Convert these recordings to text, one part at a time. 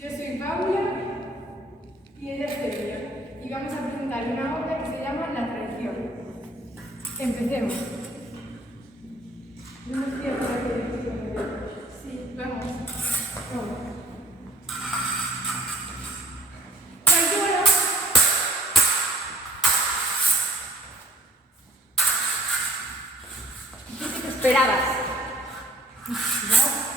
Yo soy Paula y ella es Celia y vamos a presentar una obra que se llama La traición. Empecemos. No estoy a por aquí. Sí, vamos. Vamos. ¡Pañuelo! ¿Qué te esperabas? ¿No?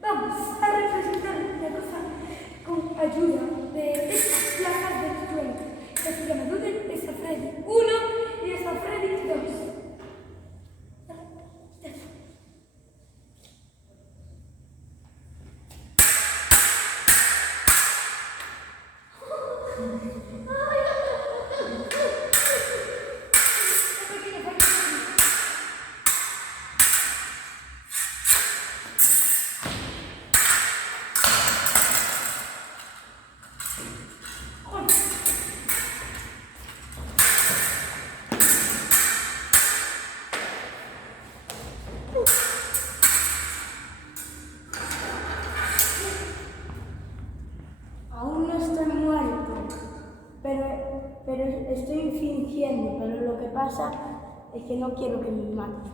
Vamos a representar la cosa con ayuda de estas placas del suelo. Esta se llama Doodle, esta Freddy 1 y esta Freddy 2. Aún no estoy muerto, pero estoy fingiendo, pero lo que pasa es que no quiero que me maten.